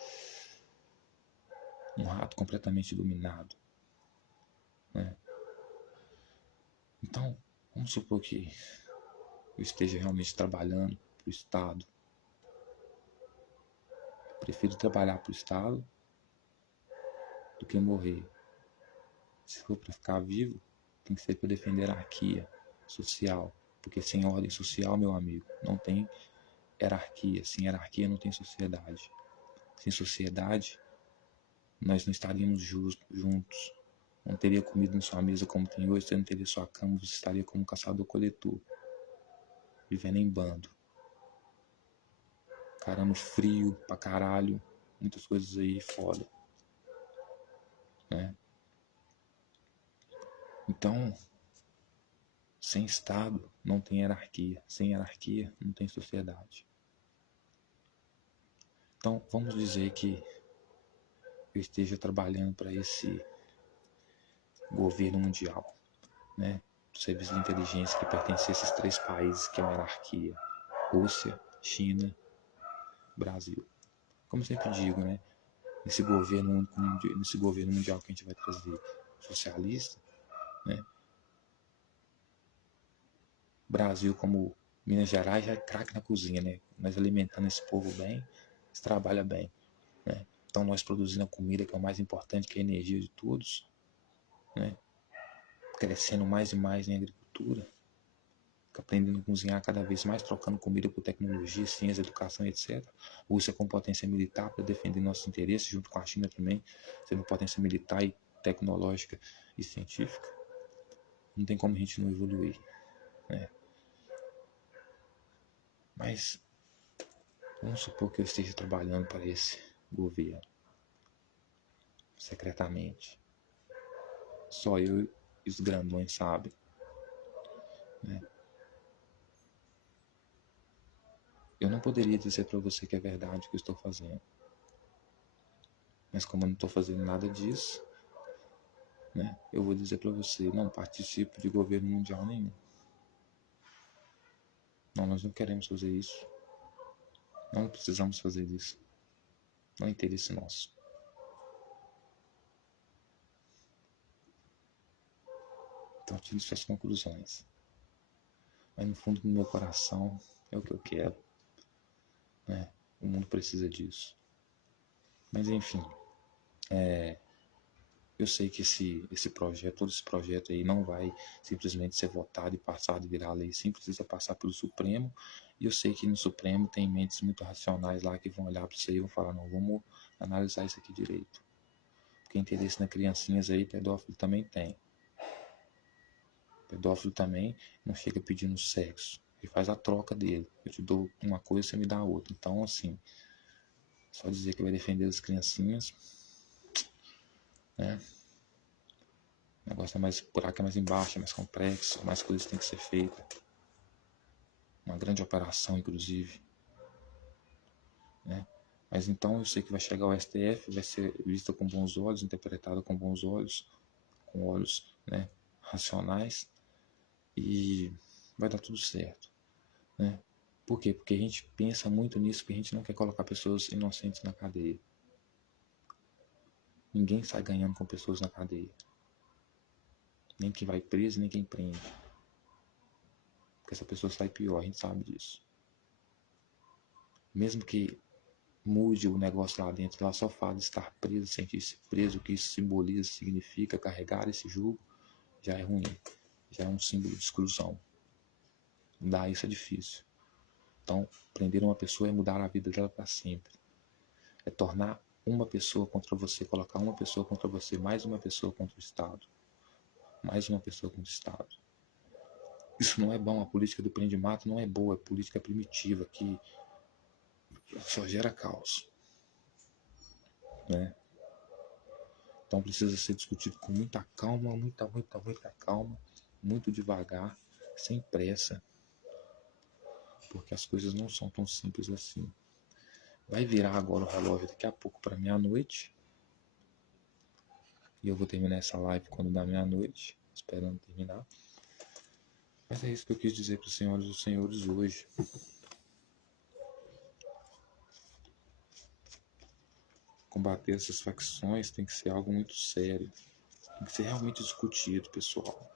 um rato completamente dominado, né? Então, vamos supor que eu esteja realmente trabalhando para o Estado. Prefiro trabalhar para o Estado do que morrer. Se for para ficar vivo, tem que ser para defender a hierarquia social. Porque sem ordem social, meu amigo, não tem hierarquia. Sem hierarquia não tem sociedade. Sem sociedade, nós não estaríamos juntos. Não teria comida na sua mesa como tem hoje, você não teria sua cama, você estaria como um caçador-coletor, vivendo em bando. Caramba, frio pra caralho, muitas coisas aí foda, né? Então, sem Estado não tem hierarquia, sem hierarquia não tem sociedade. Então, vamos dizer que eu esteja trabalhando para esse governo mundial, né? Do serviço de inteligência que pertence a esses 3 países que é uma hierarquia: Rússia, China, Brasil. Como eu sempre digo, né? Nesse governo mundial que a gente vai trazer socialista, né? Brasil, como Minas Gerais, já é craque na cozinha, né? Nós alimentando esse povo bem, eles trabalham bem, né? Então nós produzindo a comida, que é o mais importante, que é a energia de todos, né? Crescendo mais e mais em agricultura, aprendendo a cozinhar cada vez mais, trocando comida por tecnologia, ciência, educação, etc. Rússia com potência militar para defender nossos interesses, junto com a China também, sendo potência militar e tecnológica e científica. Não tem como a gente não evoluir, né? Mas vamos supor que eu esteja trabalhando para esse governo, secretamente. Só eu e os grandões sabem, né? Eu não poderia dizer para você que é verdade o que eu estou fazendo. Mas como eu não estou fazendo nada disso, né, eu vou dizer para você, não participo de governo mundial nenhum. Não, nós não queremos fazer isso. Não precisamos fazer isso. Não é interesse nosso. Então tire suas conclusões. Mas no fundo do meu coração é o que eu quero, né? O mundo precisa disso. Mas enfim, eu sei que esse projeto, todo esse projeto aí não vai simplesmente ser votado e passado e virar lei, sim, precisa passar pelo Supremo. E eu sei que no Supremo tem mentes muito racionais lá que vão olhar para isso aí e vão falar, não, vamos analisar isso aqui direito. Porque interesse nas criancinhas aí, pedófilo também tem. Pedófilo também não chega pedindo sexo. Ele faz a troca dele. Eu te dou uma coisa, você me dá outra. Então, assim, só dizer que vai defender as criancinhas, né? O negócio é mais, o buraco é mais embaixo, é mais complexo, mais coisas têm que ser feitas. Uma grande operação, inclusive, né? Mas então eu sei que vai chegar ao STF, vai ser vista com bons olhos, interpretada com bons olhos, com olhos, né, racionais, e vai dar tudo certo, né? Por quê? Porque a gente pensa muito nisso, porque a gente não quer colocar pessoas inocentes na cadeia. Ninguém sai ganhando com pessoas na cadeia. Nem quem vai preso, nem quem prende. Porque essa pessoa sai pior, a gente sabe disso. Mesmo que mude o negócio lá dentro, ela só fala de estar preso, sentir-se preso, o que isso simboliza, significa, carregar esse jugo, já é ruim. Já é um símbolo de exclusão. Mudar isso é difícil. Então, prender uma pessoa é mudar a vida dela para sempre. É tornar uma pessoa contra você, colocar uma pessoa contra você, mais uma pessoa contra o Estado. Mais uma pessoa contra o Estado. Isso não é bom, a política do prende-mato não é boa, é política primitiva, que só gera caos, né? Então precisa ser discutido com muita calma, muita calma, muito devagar, sem pressa, porque as coisas não são tão simples assim. Vai virar agora o relógio daqui a pouco para meia-noite, e eu vou terminar essa live quando dá meia-noite, esperando terminar. Mas é isso que eu quis dizer para os senhores e os senhores hoje. Combater essas facções tem que ser algo muito sério. Tem que ser realmente discutido, pessoal.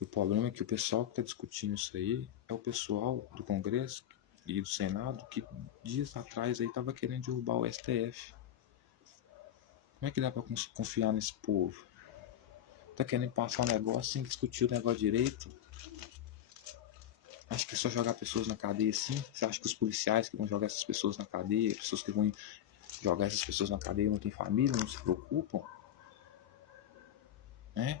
E o problema é que o pessoal que está discutindo isso aí é o pessoal do Congresso e do Senado que dias atrás aí estava querendo derrubar o STF. Como é que dá para confiar nesse povo? Tá querendo passar um negócio sem discutir o negócio direito? Acho que é só jogar pessoas na cadeia assim? Você acha que os policiais que vão jogar essas pessoas na cadeia, pessoas que vão jogar essas pessoas na cadeia não têm família, não se preocupam? Né?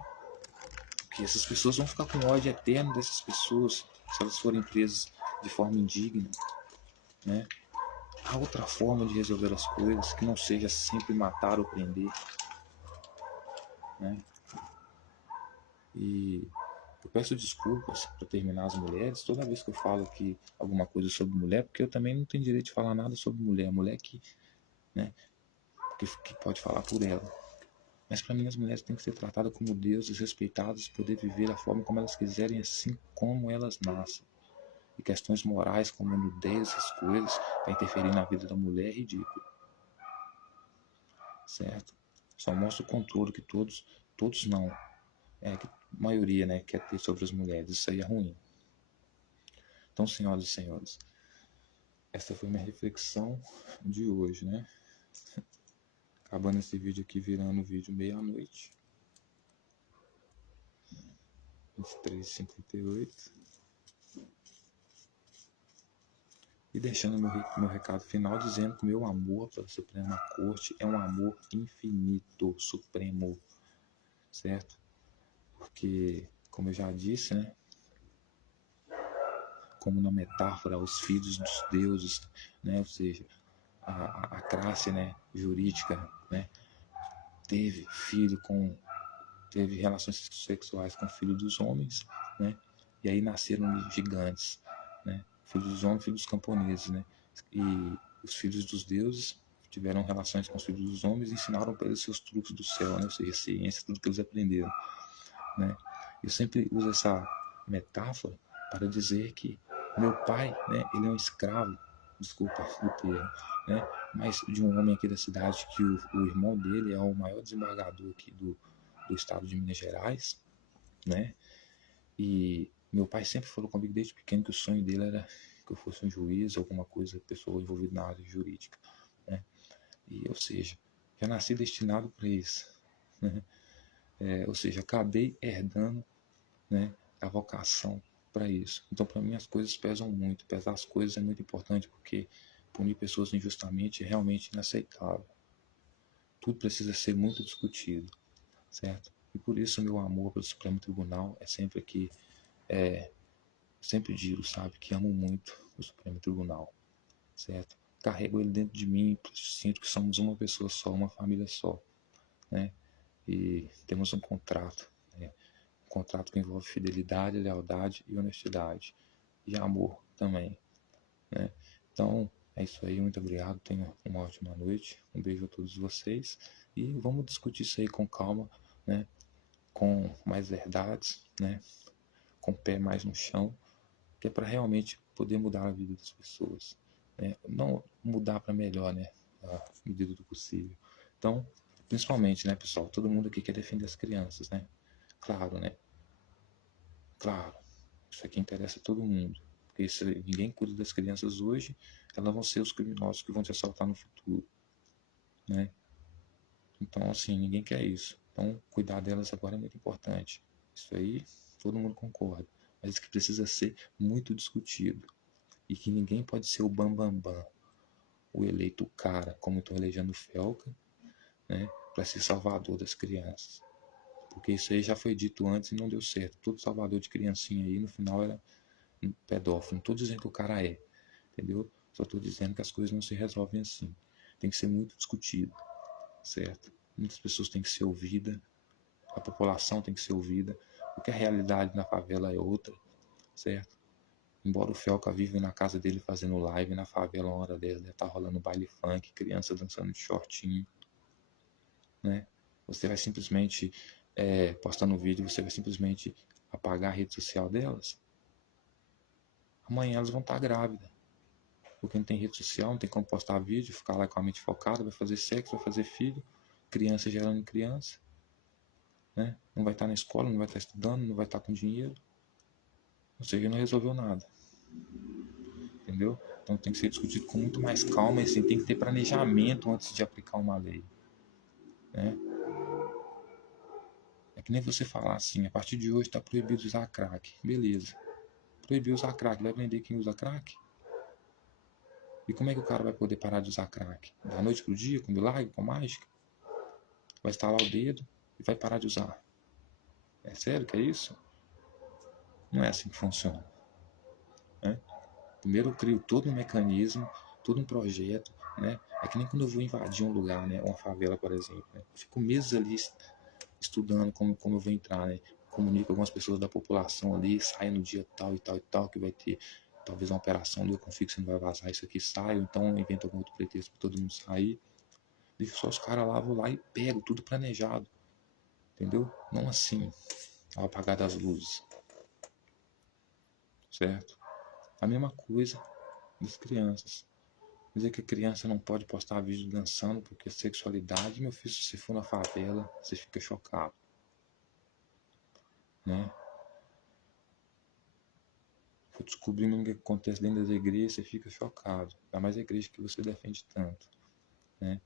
Porque essas pessoas vão ficar com ódio eterno dessas pessoas se elas forem presas de forma indigna, né? Há outra forma de resolver as coisas que não seja sempre matar ou prender, né? E eu peço desculpas para terminar as mulheres toda vez que eu falo aqui alguma coisa sobre mulher, porque eu também não tenho direito de falar nada sobre mulher, mulher que, né, que pode falar por ela. Mas para mim as mulheres têm que ser tratadas como deuses, respeitadas, poder viver da forma como elas quiserem, assim como elas nascem. E questões morais como nudez, essas coisas, para interferir na vida da mulher é ridículo. Certo? Só mostra o controle que todos não, que a maioria, né, quer ter sobre as mulheres. Isso aí é ruim. Então, senhoras e senhores, essa foi minha reflexão de hoje, né? Acabando esse vídeo aqui, virando o vídeo meia-noite. 23h58. E deixando meu recado final, dizendo que meu amor pela Suprema Corte é um amor infinito, supremo, certo? Porque, como eu já disse, né? Como na metáfora, os filhos dos deuses, né? Ou seja, a classe, né, jurídica, né, teve relações sexuais com o filho dos homens, né? E aí nasceram gigantes, né? Filhos dos homens, filhos dos camponeses, né? E os filhos dos deuses tiveram relações com os filhos dos homens e ensinaram para eles seus truques do céu, né? Ou seja, ciência, tudo que eles aprenderam, né? Eu sempre uso essa metáfora para dizer que meu pai, né, ele é um escravo, desculpa o termo, né, mas de um homem aqui da cidade que o irmão dele é o maior desembargador aqui do estado de Minas Gerais, né, e meu pai sempre falou comigo desde pequeno que o sonho dele era que eu fosse um juiz, alguma coisa, pessoa envolvida na área jurídica, né, e, ou seja, já nasci destinado para isso, né, ou seja, acabei herdando, né, a vocação para isso. Então, para mim, as coisas pesam muito. Pesar as coisas é muito importante, porque punir pessoas injustamente é realmente inaceitável. Tudo precisa ser muito discutido, certo? E por isso, meu amor pelo Supremo Tribunal é sempre aqui, sempre digo, sabe, que amo muito o Supremo Tribunal, certo? Carrego ele dentro de mim, sinto que somos uma pessoa só, uma família só, né? E temos um contrato, né? Um contrato que envolve fidelidade, lealdade e honestidade. E amor também, né? Então, é isso aí, muito obrigado, tenha uma ótima noite, um beijo a todos vocês e vamos discutir isso aí com calma, né? Com mais verdades, né? Com o pé mais no chão, que é para realmente poder mudar a vida das pessoas, né? Não mudar para melhor, né? À medida do possível. Então, principalmente, né, pessoal, todo mundo aqui quer defender as crianças, né? Claro, né? Claro, isso aqui interessa a todo mundo. Porque se ninguém cuida das crianças hoje, elas vão ser os criminosos que vão te assaltar no futuro, né? Então, assim, ninguém quer isso. Então, cuidar delas agora é muito importante. Isso aí, todo mundo concorda. Mas isso que precisa ser muito discutido. E que ninguém pode ser o bambambam, bam, bam, o eleito cara, como estou elegendo o Felca, né? Para ser salvador das crianças. Porque isso aí já foi dito antes e não deu certo. Todo salvador de criancinha aí, no final, era um pedófilo. Não estou dizendo que o cara é, entendeu? Só estou dizendo que as coisas não se resolvem assim. Tem que ser muito discutido, certo? Muitas pessoas têm que ser ouvidas, a população tem que ser ouvida, porque a realidade na favela é outra, certo? Embora o Felca vive na casa dele fazendo live, na favela uma hora dessa deve estar rolando baile funk, criança dançando de shortinho, né? Você vai simplesmente, postando vídeo, você vai simplesmente apagar a rede social delas? Amanhã elas vão estar grávidas. Porque não tem rede social, não tem como postar vídeo, ficar lá com a mente focada, vai fazer sexo, vai fazer filho, criança gerando criança, né? Não vai estar na escola, não vai estar estudando, não vai estar com dinheiro. Ou seja, não resolveu nada. Entendeu? Então tem que ser discutido com muito mais calma e assim, tem que ter planejamento antes de aplicar uma lei, né? É que nem você falar assim, a partir de hoje está proibido usar crack. Beleza. Proibiu usar crack, vai prender quem usa crack? E como é que o cara vai poder parar de usar crack? Da noite pro dia, com milagre, com mágica? Vai estalar o dedo e vai parar de usar. É sério que é isso? Não é assim que funciona, né? Primeiro eu crio todo um mecanismo, todo um projeto, né? É que nem quando eu vou invadir um lugar, né? Uma favela, por exemplo, né? Eu fico meses ali estudando como eu vou entrar, né? Comunico com algumas pessoas da população ali, sai no dia tal e tal e tal, que vai ter talvez uma operação ali, eu confio que você não vai vazar isso aqui, sai, ou então inventa algum outro pretexto para todo mundo sair. Deixo só os caras lá, vou lá e pego tudo planejado, entendeu? Não assim, ao apagar das luzes, certo? A mesma coisa das crianças. Dizer que a criança não pode postar vídeo dançando porque é sexualidade, meu filho, se você for na favela, você fica chocado. né? For descobrindo o que acontece dentro das igrejas, você fica chocado. Ainda mais a igreja que você defende tanto, né?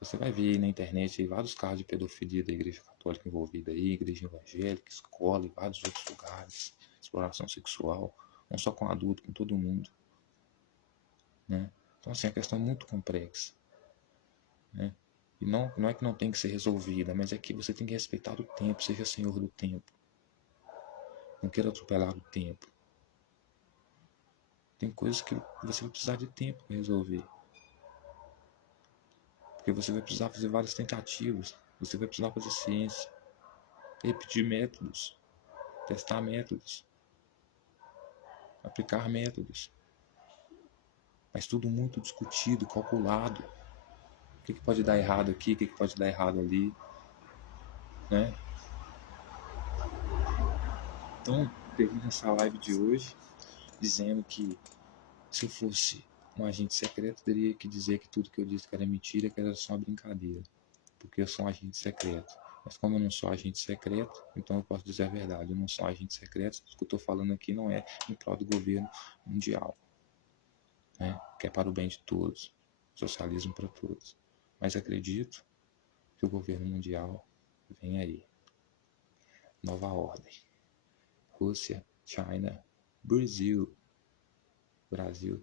Você vai ver aí na internet aí vários casos de pedofilia da igreja católica envolvida aí, igreja evangélica, escola e vários outros lugares, exploração sexual, não só com adulto, com todo mundo, né? Então assim, a questão é muito complexa, né? E não é que não tem que ser resolvida, mas é que você tem que respeitar o tempo, seja senhor do tempo. Não queira atropelar o tempo. Tem coisas que você vai precisar de tempo para resolver. Porque você vai precisar fazer várias tentativas. Você vai precisar fazer ciência. Repetir métodos. Testar métodos. Aplicar métodos. Mas tudo muito discutido, calculado. O que pode dar errado aqui, o que pode dar errado ali, né? Então, termino essa live de hoje dizendo que se eu fosse um agente secreto, teria que dizer que tudo que eu disse que era mentira, que era só uma brincadeira. Porque eu sou um agente secreto. Mas como eu não sou agente secreto, então eu posso dizer a verdade. Eu não sou um agente secreto, o que eu estou falando aqui não é em prol do governo mundial, né? Que é para o bem de todos, socialismo para todos. Mas acredito que o governo mundial vem aí. Nova ordem. Rússia, China, Brasil,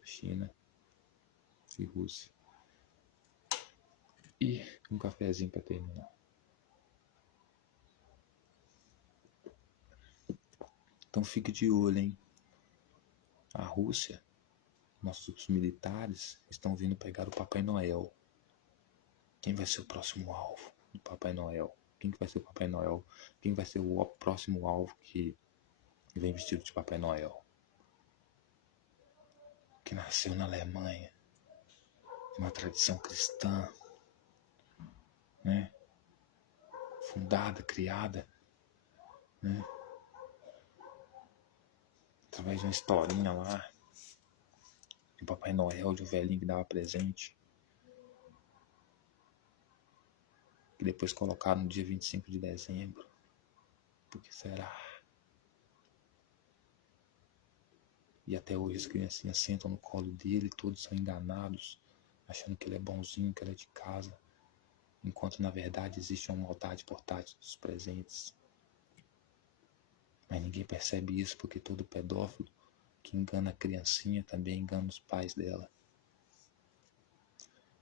China e Rússia. E um cafezinho para terminar. Então fique de olho, hein? A Rússia, nossos militares estão vindo pegar o Papai Noel. Quem vai ser o próximo alvo do Papai Noel? Quem que vai ser o Papai Noel? Quem vai ser o próximo alvo que vem vestido de Papai Noel? Que nasceu na Alemanha, de uma tradição cristã, né? Fundada, criada, né? Através de uma historinha lá, de Papai Noel, de um velhinho que dava presente. Que depois colocaram no dia 25 de dezembro. Por que será? E até hoje as criancinhas sentam no colo dele, todos são enganados, achando que ele é bonzinho, que ele é de casa, enquanto na verdade existe uma maldade por trás dos presentes. Mas ninguém percebe isso porque todo pedófilo que engana a criancinha também engana os pais dela.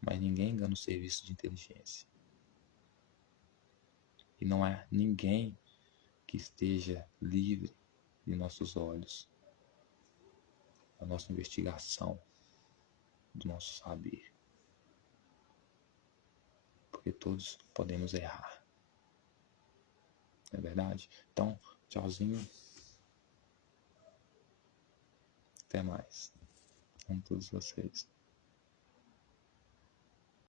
Mas ninguém engana o serviço de inteligência. E não há ninguém que esteja livre de nossos olhos, da nossa investigação, do nosso saber. Porque todos podemos errar. Não é verdade? Então, tchauzinho. Até mais. Com todos vocês.